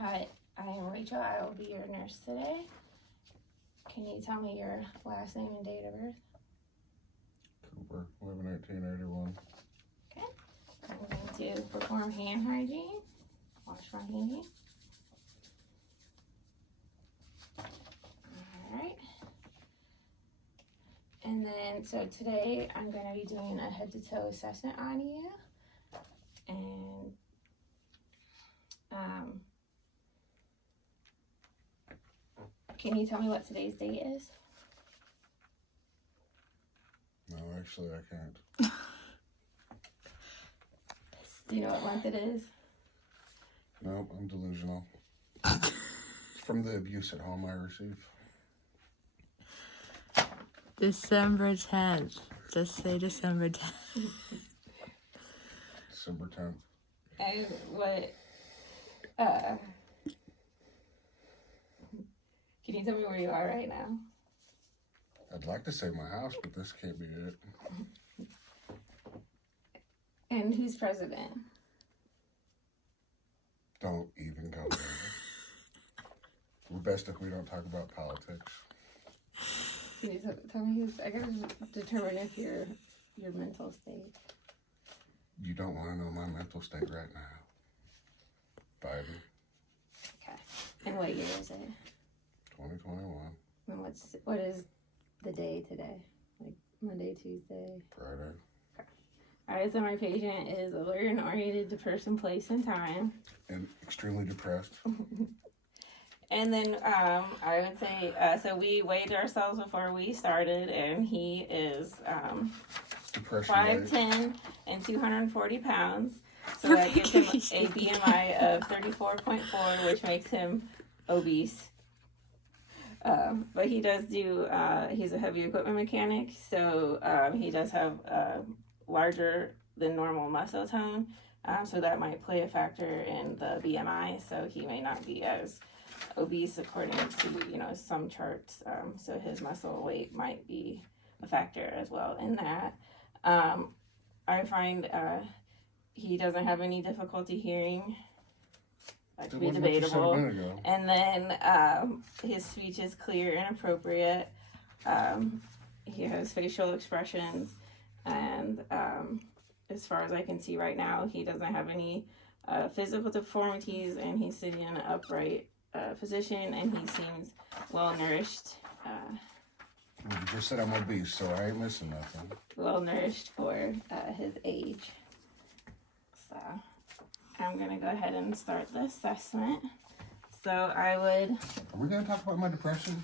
Hi, I am Rachel. I will be your nurse today. Can you tell me your last name and date of birth? Cooper, 11/18/81. Okay. I'm going to perform hand hygiene. Wash my hands. Alright. And then, so today I'm going to be doing a head to toe assessment on you. And, can you tell me what today's date is? No, actually, I can't. Do you know what month it is? No, I'm delusional. It's from the abuse at home I receive. December 10th. Just say December 10th. December 10th. And what, can you tell me where you are right now? I'd like to say my house, but this can't be it. And who's president? Don't even go there. We're best if we don't talk about politics. Can you tell me who's, I gotta determine if your mental state. You don't want to know my mental state right now. Biden, Okay. And what year is it? 2021, And what is the day today? Like Monday, Tuesday? Friday. Alright, so my patient is alert and oriented to person, place, and time. And extremely depressed. And then I would say, so we weighed ourselves before we started, and he is Depression 5'10" and 240 pounds. So that gives him a BMI of 34.4, which makes him obese. But he does do, he's a heavy equipment mechanic, so he does have larger than normal muscle tone. So that might play a factor in the BMI, so he may not be as obese according to, some charts. So his muscle weight might be a factor as well in that. I find he doesn't have any difficulty hearing. That could be debatable. And then his speech is clear and appropriate. He has facial expressions, and as far as I can see right now, he doesn't have any physical deformities, and he's sitting in an upright position, and he seems well nourished. You just said I'm obese, so I ain't missing nothing. Well nourished for his age. So I'm gonna go ahead and start the assessment. So I would. Are we gonna talk about my depression?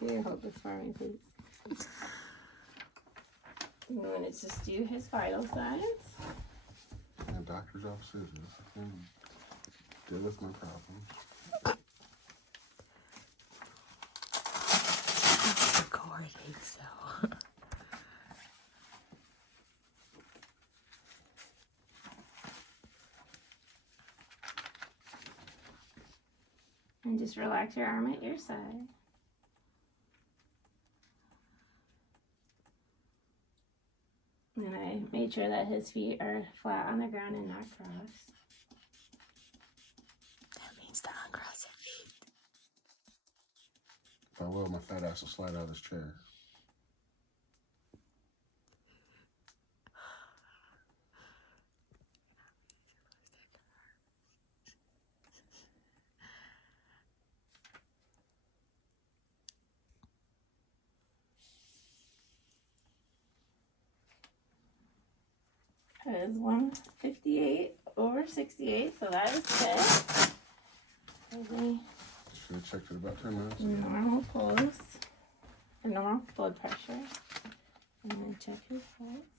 Here, hold this for me, please. I'm going to just do his vital signs. And doctor's offices. I can deal with my problems. Recording, so. And just relax your arm at your side. And I made sure that his feet are flat on the ground and not crossed. That means the uncrossed feet. If I will, my fat ass will slide out of this chair. That is 158/68, so that is good. Should have checked it about 10 minutes ago. Normal pulse, and normal blood pressure. I'm going to check his pulse.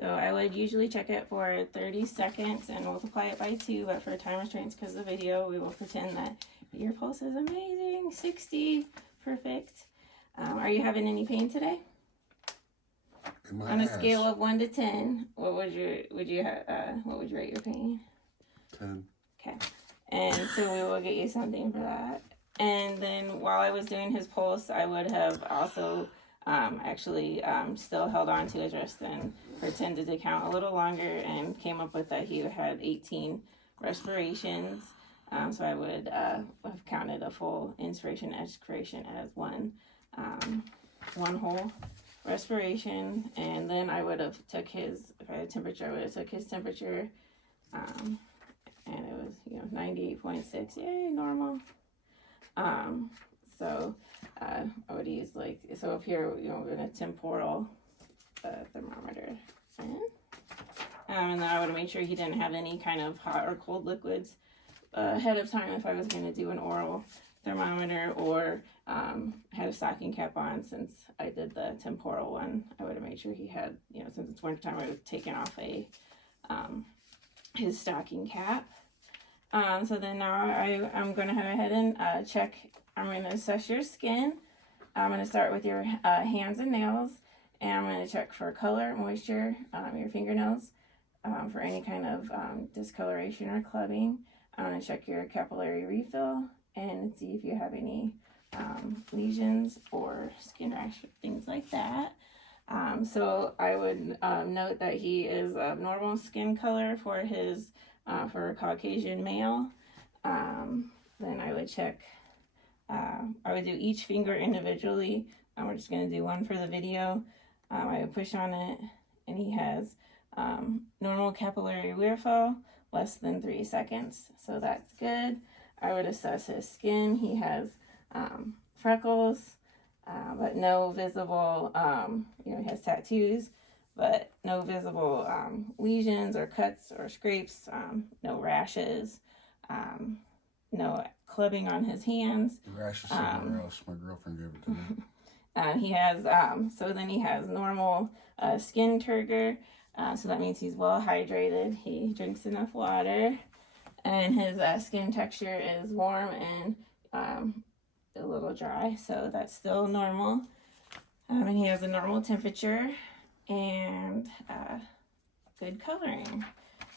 So I would usually check it for 30 seconds and multiply it by 2, but for time restraints because of the video, we will pretend that your pulse is amazing. 60, perfect. Are you having any pain today? On a scale of 1 to 10, what would you rate your pain? 10. Okay. And so we will get you something for that. And then while I was doing his pulse, I would have also still held on to his wrist and pretended to count a little longer and came up with that he had 18 respirations. So I would have counted a full inspiration, expiration as one whole respiration, and then I would have took his, if I had temperature, I would have took his temperature, and it was 98.6, yay, normal. So I would use so up here we're gonna temporal thermometer in. And then I would make sure he didn't have any kind of hot or cold liquids ahead of time if I was going to do an oral thermometer, or had a stocking cap on. Since I did the temporal one, I would have made sure he had, since it's winter time, I would have taken off his stocking cap. So then now I'm going to go ahead and check. I'm going to assess your skin. I'm going to start with your hands and nails, and I'm going to check for color, moisture, your fingernails, for any kind of discoloration or clubbing. I'm going to check your capillary refill and see if you have any lesions or skin rash, things like that. So I would note that he is of normal skin color for a Caucasian male. Then I would check, I would do each finger individually. We're just going to do one for the video. I would push on it, and he has normal capillary refill, less than 3 seconds, so that's good. I would assess his skin. He has freckles, but no visible, he has tattoos, but no visible lesions or cuts or scrapes, no rashes, no clubbing on his hands. The rash is somewhere else. My girlfriend gave it to me. He has, so then he has normal skin turgor. So that means he's well hydrated. He drinks enough water, and his skin texture is warm and a little dry. So that's still normal. And he has a normal temperature and good coloring.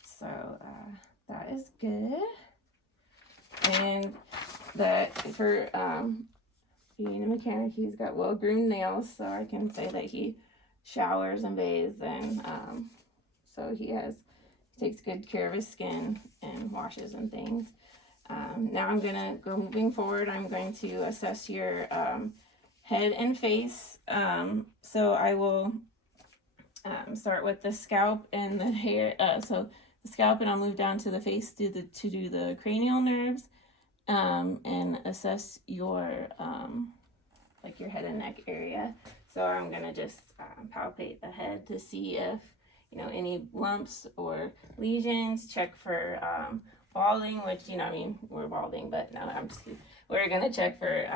So that is good. And that for being a mechanic, he's got well-groomed nails, so I can say that he showers and bathes, and so he takes good care of his skin and washes and things. Now moving forward, I'm going to assess your head and face. So I will start with the scalp and the hair. So the scalp, and I'll move down to the face to do the cranial nerves, and assess your your head and neck area. So I'm gonna just palpate the head to see if any lumps or lesions. Check for balding, which we're balding, but no, we're gonna check for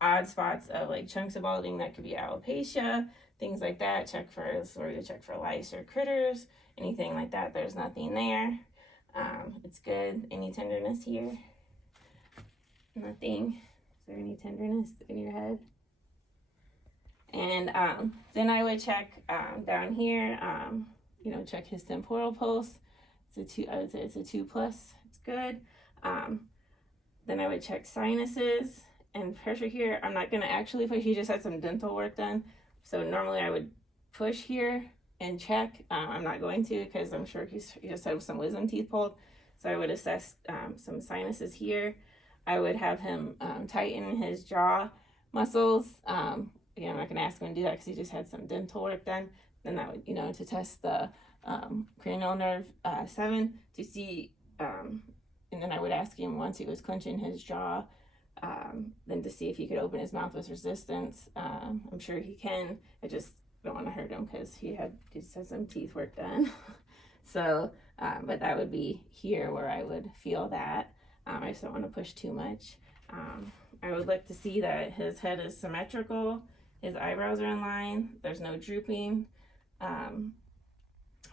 odd spots of chunks of balding that could be alopecia, things like that. We're gonna check for lice or critters, anything like that. There's nothing there. It's good. Any tenderness here? Nothing. Is there any tenderness in your head? And then I would check down here, check his temporal pulse. It's a 2. I would say it's a 2+. It's good. Then I would check sinuses and pressure here. I'm not going to actually push. He just had some dental work done. So normally I would push here and check. I'm not going to, because I'm sure he just had some wisdom teeth pulled. So I would assess some sinuses here. I would have him tighten his jaw muscles. Again, I'm not going to ask him to do that because he just had some dental work done. Then that would, to test the cranial nerve 7 to see, and then I would ask him once he was clenching his jaw, then to see if he could open his mouth with resistance. I'm sure he can. I just don't want to hurt him because he just had some teeth work done. So, but that would be here where I would feel that. I just don't want to push too much. I would look to see that his head is symmetrical. His eyebrows are in line. There's no drooping.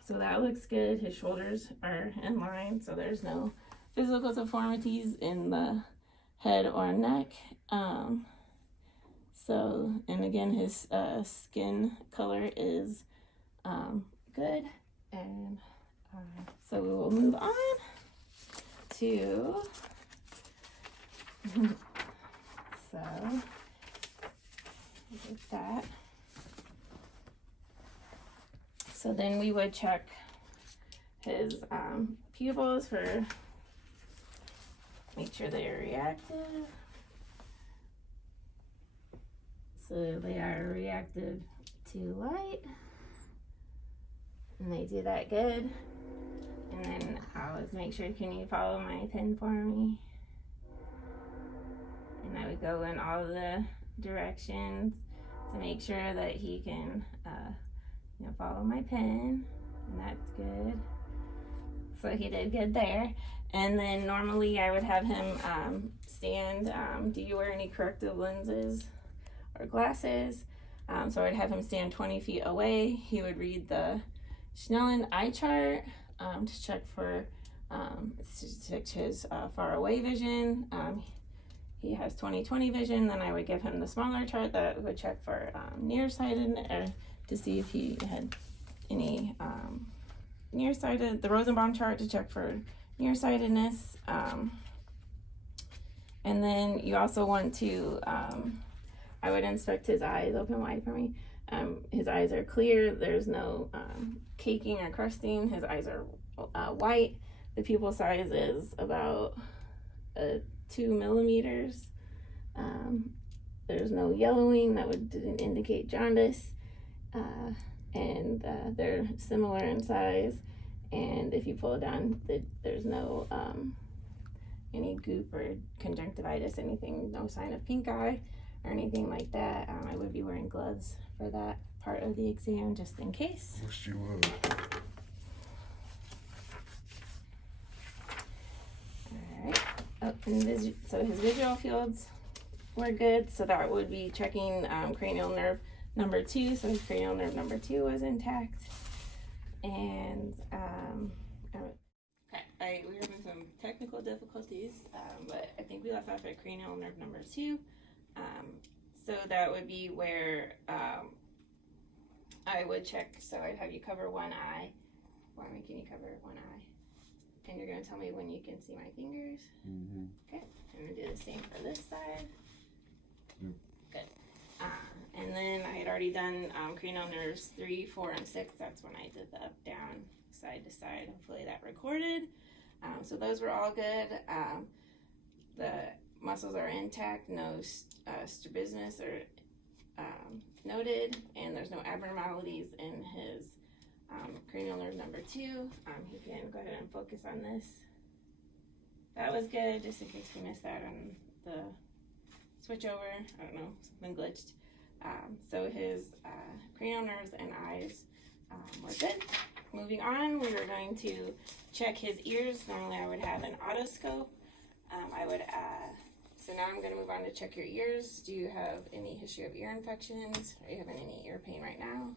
So that looks good. His shoulders are in line, so there's no physical deformities in the head or neck. So, and again, his skin color is good. And so we will move on to, so with that. So then we would check his pupils for make sure they're reactive. So they are reactive to light. And they do that good. And then I always make sure, can you follow my pen for me? And I would go in all the directions to make sure that he can, follow my pen. And that's good. So he did good there. And then normally I would have him stand, do you wear any corrective lenses or glasses? So I'd have him stand 20 feet away. He would read the Snellen eye chart to check for his far away vision. He has 20/20 vision. Then I would give him the smaller chart that would check for nearsighted, or to see if he had any nearsighted. The Rosenbaum chart to check for nearsightedness. And then you also want to, I would inspect his eyes, open wide for me. His eyes are clear. There's no caking or crusting. His eyes are white. The pupil size is about 2 millimeters. There's no yellowing that would indicate jaundice. And they're similar in size. And if you pull it down, there's no any goop or conjunctivitis, anything, no sign of pink eye or anything like that. I would be wearing gloves for that part of the exam just in case. Wish you would. Alright. Oh, and so his visual fields were good. So that would be checking cranial nerve number 2. So his cranial nerve number 2 was intact. And we were having some technical difficulties, but I think we left off at cranial nerve number 2. So that would be where I would check. So I'd have you cover one eye. Why can you cover one eye? And you're going to tell me when you can see my fingers. Mm-hmm. Okay. I'm going to do the same for this side. Yep. Good. And then I had already done cranial nerves 3, 4, and 6. That's when I did the up, down, side to side. Hopefully that recorded. So those were all good. The muscles are intact. No strabismus or noted. And there's no abnormalities in his cranial nerve number 2. He can go ahead and focus on this. That was good, just in case you missed that on the switch over. I don't know, something glitched. So his cranial nerves and eyes were good. Moving on, we were going to check his ears. Normally I would have an otoscope. So now I'm going to move on to check your ears. Do you have any history of ear infections? Are you having any ear pain right now?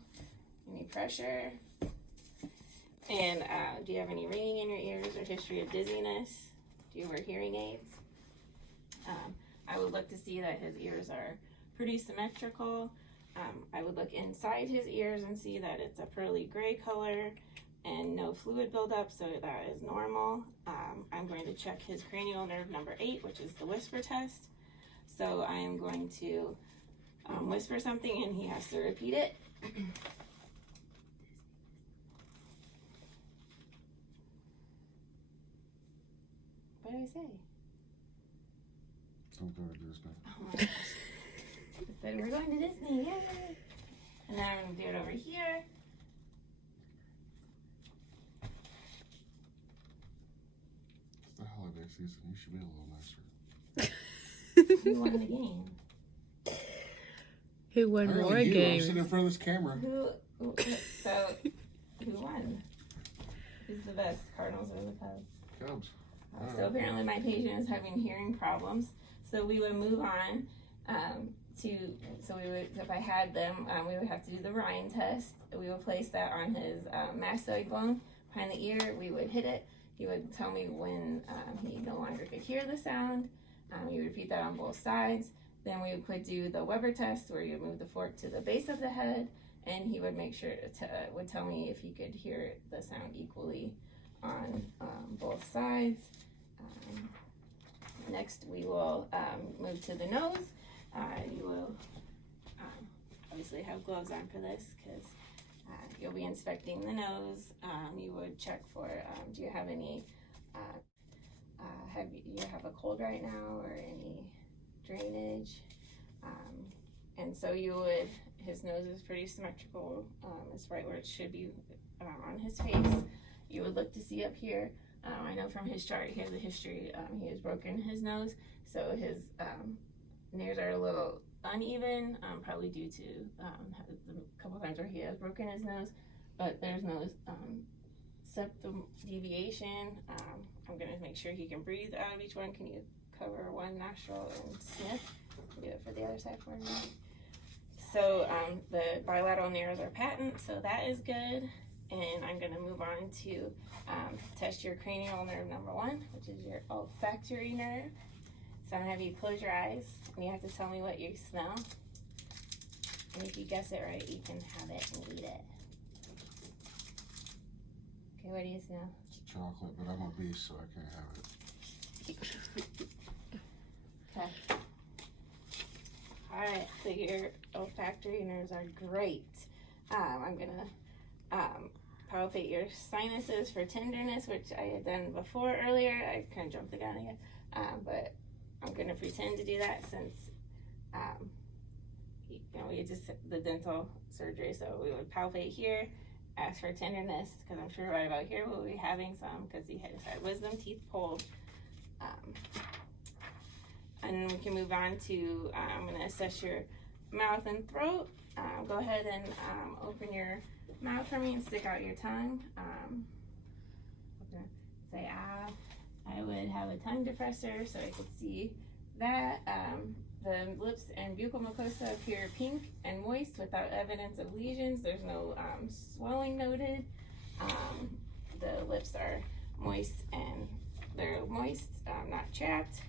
Any pressure? And do you have any ringing in your ears or history of dizziness? Do you wear hearing aids? I would look to see that his ears are pretty symmetrical. I would look inside his ears and see that it's a pearly gray color and no fluid buildup, so that is normal. I'm going to check his cranial nerve number 8, which is the whisper test. So I am going to whisper something and he has to repeat it. What did I say? Don't go to Disney. Oh my gosh. I said we're going to Disney, yay! And then I'm going to do it over here. It's the holiday season. You should be a little nicer. Who won the game? Who won Apparently more you. I'm games? sitting in front of this camera. Who won? Who's the best, Cardinals or the Cubs? Cubs. So apparently my patient is having hearing problems. So we would move on if I had them, we would have to do the Ryan test. We would place that on his mastoid bone behind the ear. We would hit it. He would tell me when he no longer could hear the sound. We would repeat that on both sides. Then we would do the Weber test, where you would move the fork to the base of the head, and he would make sure would tell me if he could hear the sound equally on both sides. Next, we will move to the nose. You will obviously have gloves on for this because you'll be inspecting the nose. You would check for, do you have any you have a cold right now or any drainage? And so his nose is pretty symmetrical. It's right where it should be on his face. You would look to see up here. I know from his chart, he has a history. He has broken his nose, so his nares are a little uneven, probably due to a couple times where he has broken his nose, but there's no septum deviation. I'm gonna make sure he can breathe out of each one. Can you cover one nostril and sniff? Do it for the other side for me. So the bilateral nares are patent, so that is good. And I'm gonna move on to test your cranial nerve number 1, which is your olfactory nerve. So I'm gonna have you close your eyes and you have to tell me what you smell. And if you guess it right, you can have it and eat it. Okay, what do you smell? It's chocolate, but I'm obese, so I can't have it. Okay. Alright, so your olfactory nerves are great. I'm gonna palpate your sinuses for tenderness, which I had done before earlier. I kind of jumped the gun again, but I'm gonna pretend to do that since we just the dental surgery. So we would palpate here, ask for tenderness, because I'm sure right about here we'll be having some, because he has had wisdom teeth pulled. And we can move on to, I'm gonna assess your mouth and throat. Go ahead and open your mouth for me and stick out your tongue. Say ah. I would have a tongue depressor so I could see that. The lips and buccal mucosa appear pink and moist without evidence of lesions. There's no swelling noted. The lips are moist and they're moist, not chapped.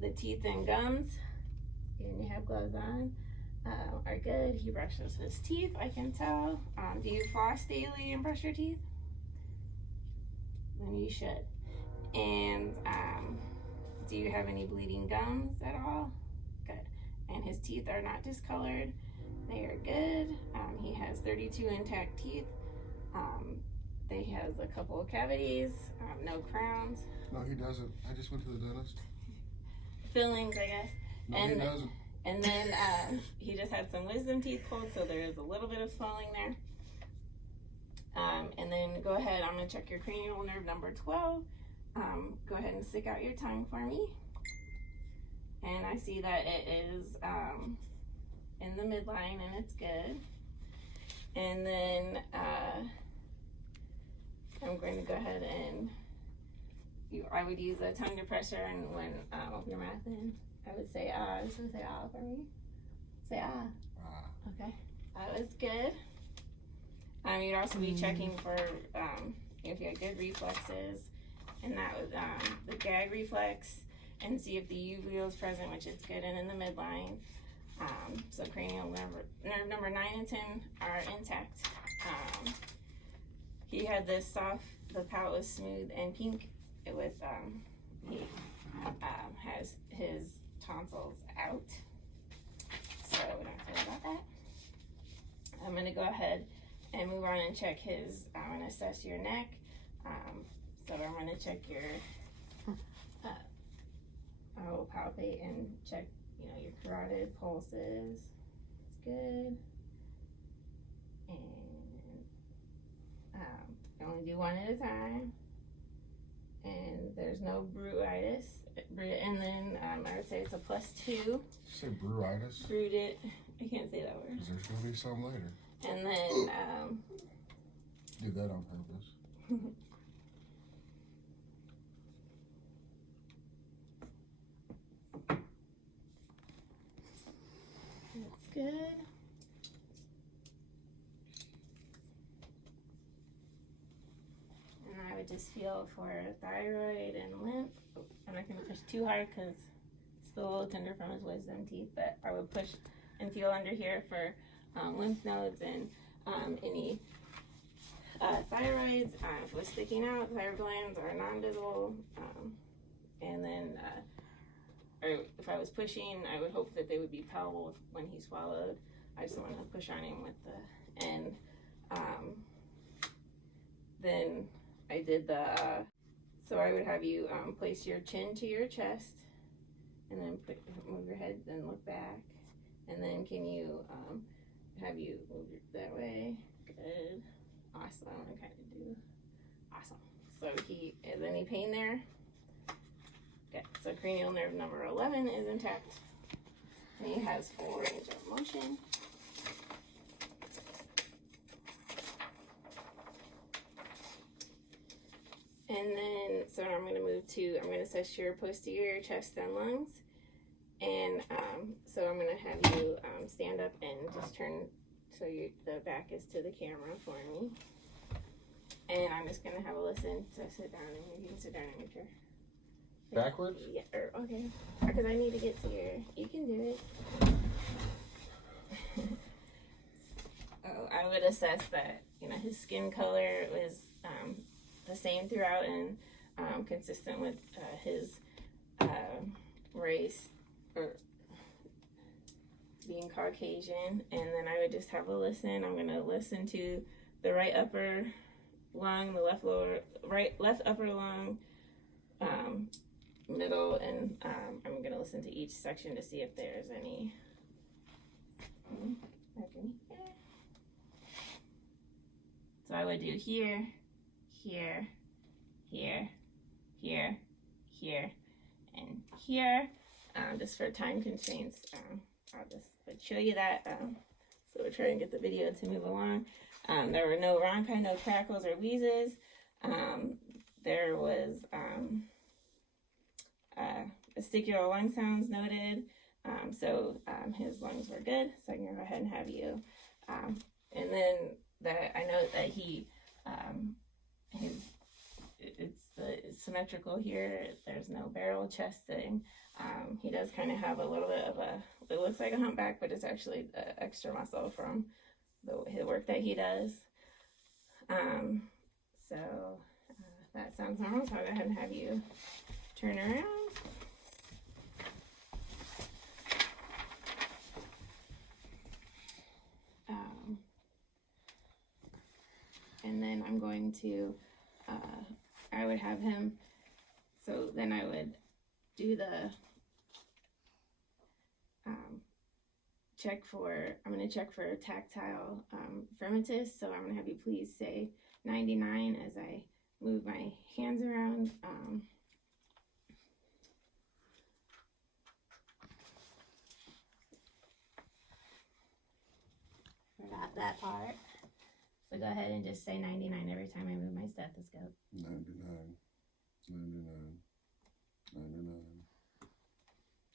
The teeth and gums, and you have gloves on, are good. He brushes his teeth, I can tell. Do you floss daily and brush your teeth? Then you should. And do you have any bleeding gums at all? Good. And his teeth are not discolored. They are good. He has 32 intact teeth. He has a couple of cavities, no crowns. No, he doesn't. I just went to the dentist. Fillings, I guess. No, he doesn't. And then he just had some wisdom teeth pulled, so there is a little bit of swelling there. And then go ahead, I'm gonna check your cranial nerve number 12. Go ahead and stick out your tongue for me. And I see that it is in the midline and it's good. And then I'm going to go ahead and I would use a tongue depressor, and when open your mouth in, I would say ah. Just want to say ah for me. Say ah. Okay, that was good. You'd also be checking for if you had good reflexes, and that was the gag reflex, and see if the uveal is present, which is good, and in the midline. So cranial nerve number 9 and 10 are intact. He had this soft, the palate was smooth and pink. It was he has his tonsils out, so we're not worried about that. I'm gonna go ahead and move on and check his. I'm gonna assess your neck. So I'm gonna check your. I will palpate and check, your carotid pulses. It's good. And I only do one at a time. And there's no bruitis. And then I would say it's a +2. Did you say bruitis? Bruited. I can't say that word. Because there's going to be some later. And then Did that on purpose. That's good. And I would just feel for thyroid and lymph. I'm not going to push too hard because it's still a little tender from his wisdom teeth, but I would push and feel under here for lymph nodes and any thyroids. If it was sticking out, thyroid glands are non-visible. And then or if I was pushing, I would hope that they would be palatable when he swallowed. I just don't want to push on him with the end. Then I did the So I would have you place your chin to your chest, and then move your head, then look back, and then can you have you move that way? Good, awesome. I kind of do awesome. So is any pain there? Okay, so cranial nerve number 11 is intact. And he has full range of motion. And then, so I'm going to assess your posterior chest and lungs. And so I'm going to have you stand up and just turn so the back is to the camera for me. And I'm just going to have a listen. So sit down, and you can sit down in your chair. Backwards? Yeah, okay. Because I need to get to you can do it. I would assess that, his skin color was the same throughout and consistent with his race or being Caucasian. And then I would just have a listen. I'm going to listen to the right upper lung, the left upper lung, middle, and I'm going to listen to each section to see if there's any. So I would do here, here, here, here, here, and here. Just for time constraints, I'll just show you that. So we're trying to get the video to move along. There were no rhonchi, no crackles or wheezes. There was vestibular lung sounds noted. So his lungs were good. So I can go ahead and have you. And then I know that it's symmetrical here. There's no barrel chesting. He does kind of have a little bit of it looks like a humpback, but it's actually extra muscle from the work that he does. So that sounds normal. So I'll go ahead and have you turn around. And then I'm going to, I would have him, so then I would do the I'm going to check for tactile firmitus. So I'm going to have you please say 99 as I move my hands around. Forgot that part. So go ahead and just say 99 every time I move my stethoscope. 99, 99, 99,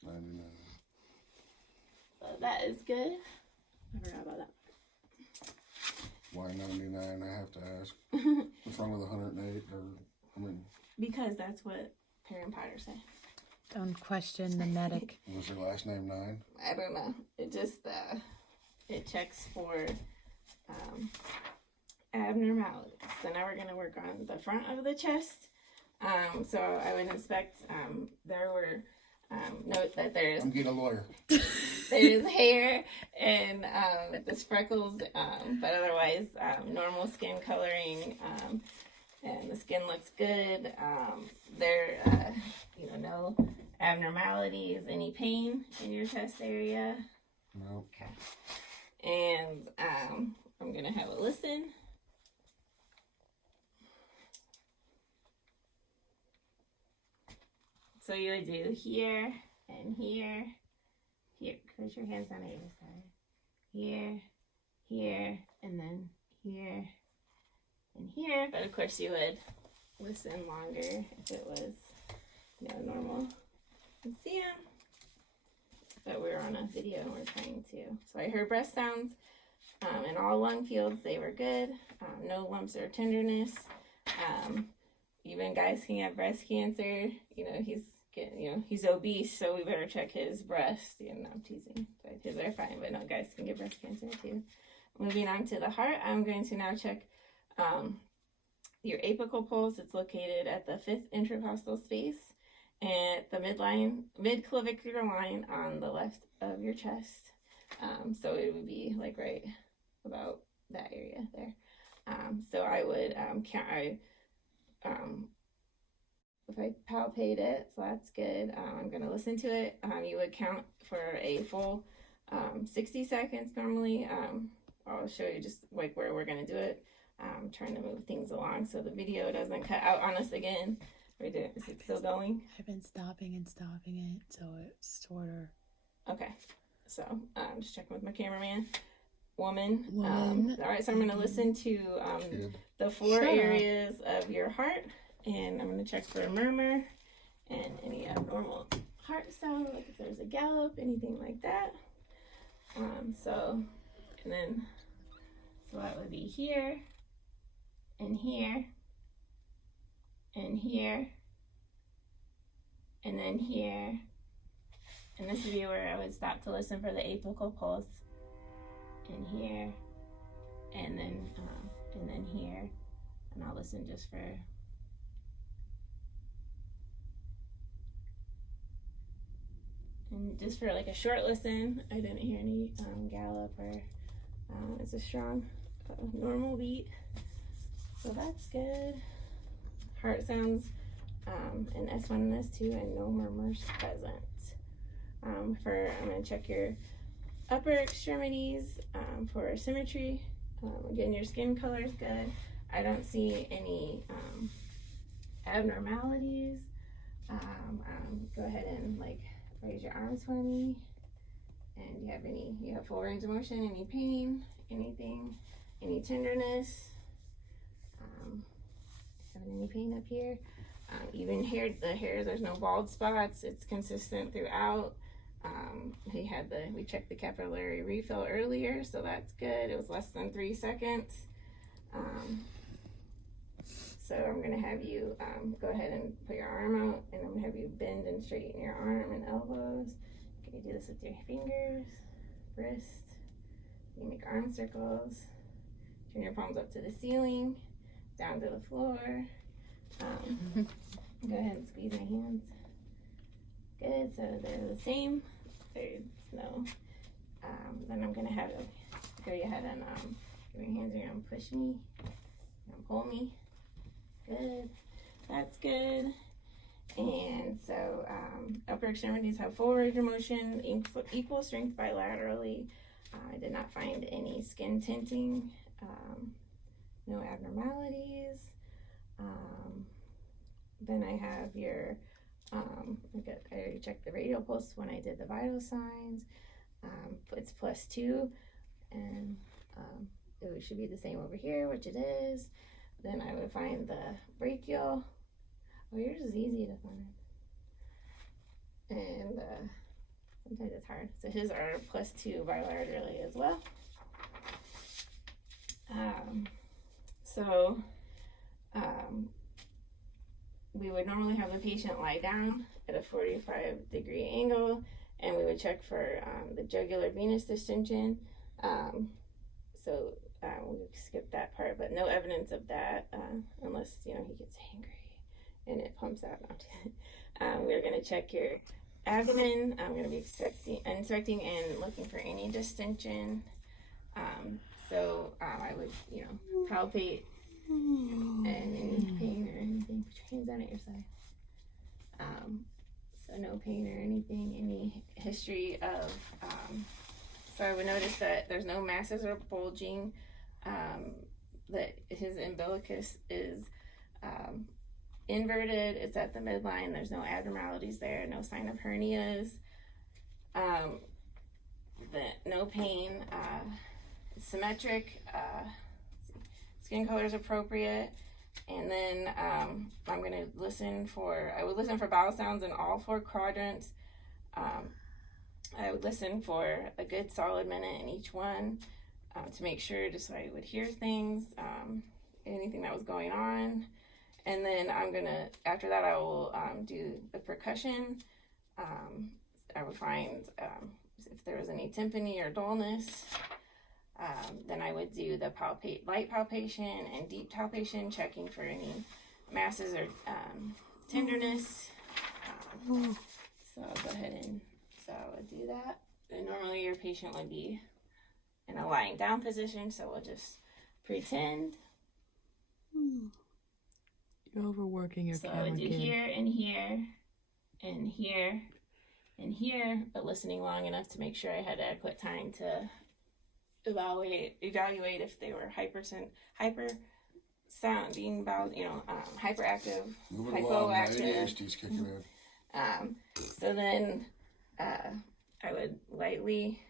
99. So that is good. I forgot about that. Why 99? I have to ask. What's wrong with 108? Because that's what Perry and Potter say. Don't question the medic. Was their last name 9? I don't know. It just it checks for abnormalities. So now we're going to work on the front of the chest. So I would inspect. There were note that there's. I'm getting a lawyer. There's hair and there's freckles, but otherwise normal skin coloring, and the skin looks good. There, no abnormalities. Any pain in your chest area? No. Okay. And I'm gonna have a listen. So you would do here and here. Here, put your hands on either side. Here, here, and then here, and here. But of course you would listen longer if it was, normal. You see them? But we're on a video and we're trying to. So I heard breast sounds in all lung fields. They were good. No lumps or tenderness. Even guys can get breast cancer. He's obese, so we better check his breast. I'm teasing. His are fine, but no, guys can get breast cancer too. Moving on to the heart, I'm going to now check your apical pulse. It's located at the 5th intercostal space and the mid-clavicular line on the left of your chest. So it would be like right about that area there. So I would count. if I palpate it, so that's good. I'm gonna listen to it. You would count for a full 60 seconds normally. I'll show you just like where we're gonna do it. I'm trying to move things along so the video doesn't cut out on us again. Is it still going? I've been stopping and stopping it, so it's shorter. Okay, so just checking with my cameraman. Woman. Woman. All right, so I'm gonna listen to Kid. the 4 areas of your heart, and I'm gonna check for a murmur and any abnormal heart sound, like if there's a gallop, anything like that. So that would be here, and here, and here, and then here. And this would be where I would stop to listen for the apical pulse. And here, and then here, and I'll listen just for. And just for like a short listen, I didn't hear any gallop or it's a strong normal beat, so that's good. Heart sounds in S1 and S2, and no murmurs present. I'm gonna check your upper extremities for symmetry. Again, your skin color is good. I don't see any abnormalities. Go ahead and like raise your arms for me. And you have full range of motion, any pain, anything, any tenderness, having any pain up here. Even here, the hair, there's no bald spots. It's consistent throughout. We checked the capillary refill earlier, so that's good. It was less than 3 seconds. So I'm gonna have you go ahead and put your arm out, and I'm gonna have you bend and straighten your arm and elbows. Can you do this with your fingers, wrist? You can make arm circles. Turn your palms up to the ceiling, down to the floor. Go ahead and squeeze my hands. Good, so they're the same. There's no. Then I'm gonna have you go ahead and give your hands around, push me, and pull me. Good, that's good. And so upper extremities have full range of motion, equal strength bilaterally. I did not find any skin tinting, no abnormalities. Then I have your, I already checked the radial pulse when I did the vital signs. It's +2, and it should be the same over here, which it is. Then I would find the brachial. Oh, yours is easy to find. And sometimes it's hard. So his are +2 bilaterally as well. We would normally have the patient lie down at a 45-degree angle, and we would check for the jugular venous distension. We skip that part, but no evidence of that unless he gets angry and it pumps out. We're going to check your abdomen. I'm going to be inspecting and looking for any distension. I would, palpate and any pain or anything. Put your hands down at your side. So no pain or anything. Any history of. So I would notice that there's no masses or bulging. That his umbilicus is inverted. It's at the midline. There's no abnormalities there. No sign of hernias. No pain. Symmetric. Skin color is appropriate. And then I'm going to listen for bowel sounds in all 4 quadrants. I would listen for a good solid minute in each one to make sure, just so I would hear things, anything that was going on. And then after that, I will do the percussion. I would find if there was any tympany or dullness. Then I would do the light palpation and deep palpation, checking for any masses or tenderness. So I'll go ahead and I would do that. And normally your patient would be in a lying down position, so we'll just pretend. You You're overworking your So I camera would do kid. here and here and here and here, but listening long enough to make sure I had adequate time to evaluate if they were hyper sounding about, hyperactive, Move it along. My hypoactive. ADHD's kicking in. So then I would lightly,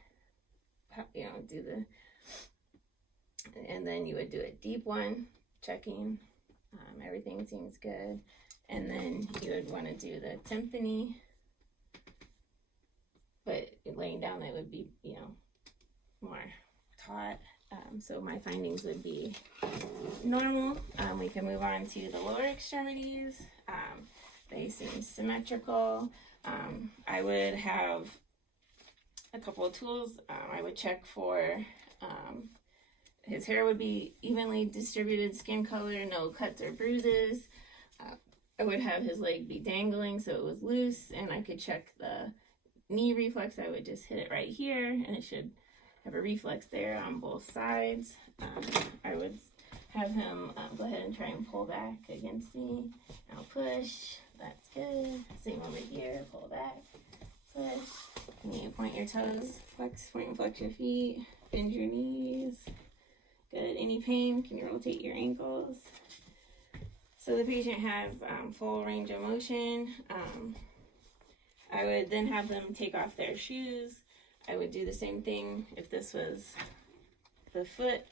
do and then you would do a deep one, checking. Everything seems good. And then you would want to do the tympani. But laying down, that would be, more taut. So my findings would be normal. We can move on to the lower extremities. They seem symmetrical. I would have a couple of tools. I would check for his hair would be evenly distributed skin color, no cuts or bruises. I would have his leg be dangling so it was loose, and I could check the knee reflex. I would just hit it right here, and it should have a reflex there on both sides. I would have him go ahead and try and pull back against me. Now push. That's good. Same over here. Pull back. Push. And you point your toes. Point and flex your feet. Bend your knees. Good. Any pain? Can you rotate your ankles? So the patient has full range of motion. I would then have them take off their shoes. I would do the same thing if this was the foot.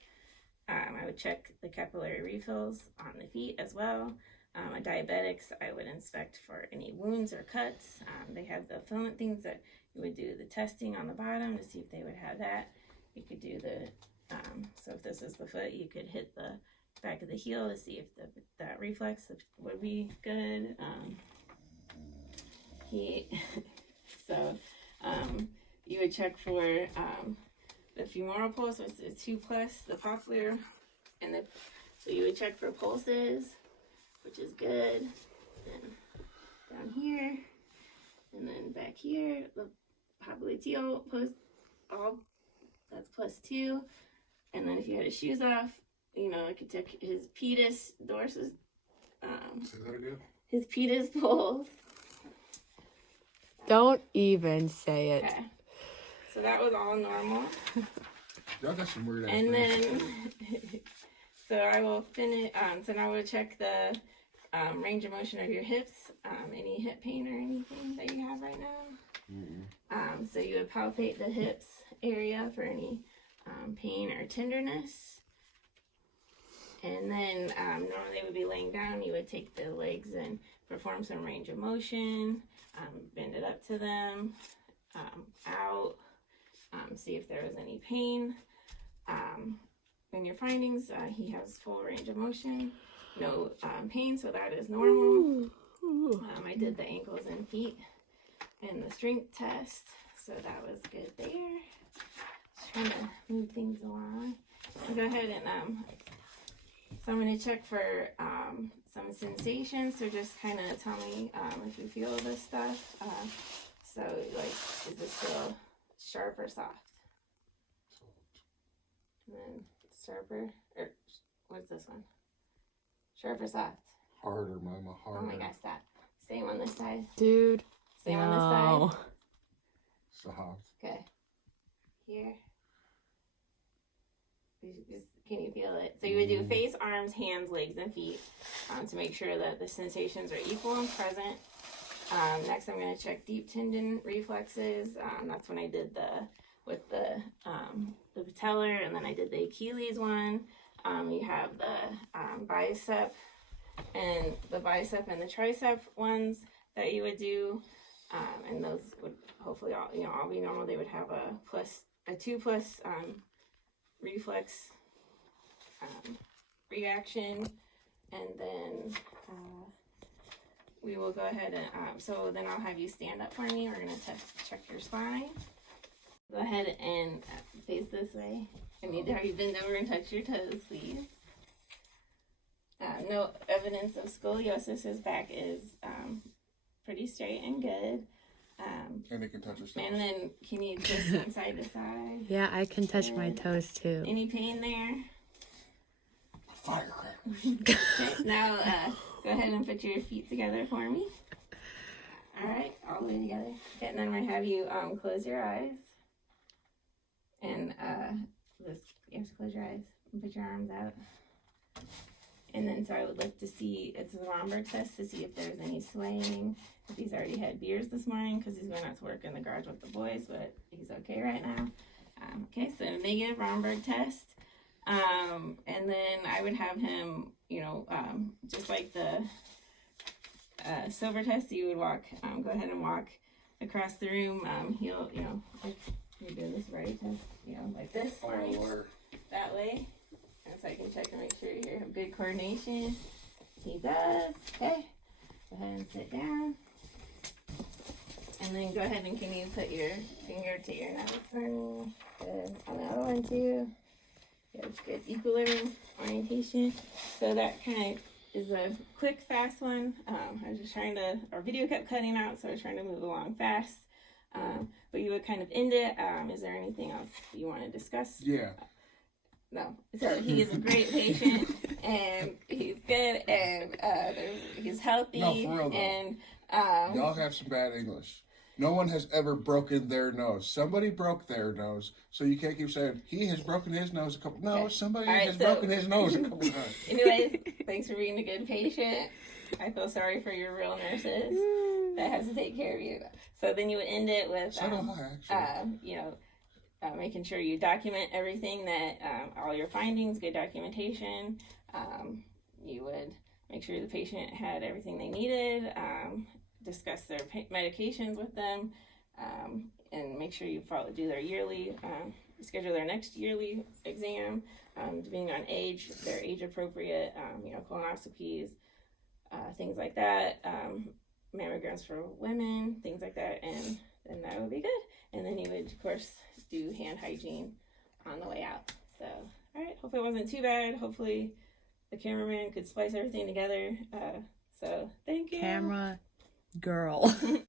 I would check the capillary refills on the feet as well. Diabetics, I would inspect for any wounds or cuts. They have the filament things that you would do the testing on the bottom to see if they would have that. You could do the, so if this is the foot, you could hit the back of the heel to see if that reflex would be good. You would check for the femoral pulse, which is 2+, the popliteal, and so you would check for pulses, which is good. And down here, and then back here, the popliteal post, that's +2. And then if you had his shoes off, I could check his pedis dorsus. Say that again? His pedis pulse. Don't even say it. Okay. So that was all normal. Y'all got some weird ass And names. then, so I will finish, so now we'll check the range of motion of your hips, any hip pain or anything that you have right now. So you would palpate the hips area for any pain or tenderness. And then normally they would be laying down. You would take the legs and perform some range of motion, bend it up to them, out, see if there was any pain. In your findings, he has full range of motion, no pain, so that is normal. I did the ankles and feet and the strength test, so that was good there. Just trying to move things along. I'll go ahead and so I'm going to check for some sensations. So just kind of tell me if you feel this stuff. So like, is this feel sharp or soft? And then sharper, or what's this one? Sharp or soft? Harder, mama, harder. Oh my gosh, stop. Same on this side. Dude. Same on this side. Soft. Okay. Here. Can you feel it? So you would do face, arms, hands, legs, and feet to make sure that the sensations are equal and present. Next, I'm going to check deep tendon reflexes. That's when I did the patellar, and then I did the Achilles one. You have the bicep and the tricep ones that you would do, and those would hopefully all be normal. They would have a 2+ reflex reaction, and then we will go ahead and so then I'll have you stand up for me. We're gonna check your spine. Go ahead and face this way. I need to have you bend over and touch your toes, please. No evidence of scoliosis. His back is pretty straight and good. And they can touch us. And then can you twist from side to side? Yeah, I can touch my toes too. Any pain there? Firecrackers. Okay, now Go ahead and put your feet together for me. All right, all the way together. Okay, and then I'm gonna have you close your eyes. And this, you have to close your eyes and put your arms out. And then, so I would look to see, it's a Romberg test to see if there's any swaying. If he's already had beers this morning because he's going out to work in the garage with the boys, but he's okay right now. Okay, so negative Romberg test. And then I would have him, you know, just like the silver test, you would walk, go ahead and walk across the room. He'll, you know, like you're doing this right test, you know, like this for me, that way. And so I can check and make sure you have good coordination. He does. Okay. Go ahead and sit down. And then go ahead and can you put your finger to your nose for me? Good. On the other one too. Good equilibrium orientation. So that kind of is a quick, fast one. I was just trying to, our video kept cutting out, so I was trying to move along fast. But you would kind of end it. Is there anything else you want to discuss? Yeah. No. So he is a great patient, and he's good, and he's healthy. No, for real though. And y'all have some bad English. No one has ever broken their nose. Somebody broke their nose, so you can't keep saying he has broken his nose a couple. No, okay. somebody Right, has broken his nose a couple times. Anyways, thanks for being a good patient. I feel sorry for your real nurses that has to take care of you. So then you would end it with, So do I, actually. you know, making sure you document everything that, all your findings, good documentation. You would make sure the patient had everything they needed, discuss their medications with them, and make sure you do their yearly, schedule their next yearly exam, depending on age, their age appropriate, you know, colonoscopies, things like that, mammograms for women, things like that, and then that would be good. And then you would, of course, do hand hygiene on the way out. So, all right, hope it wasn't too bad. Hopefully the cameraman could splice everything together. So, thank you. Camera girl.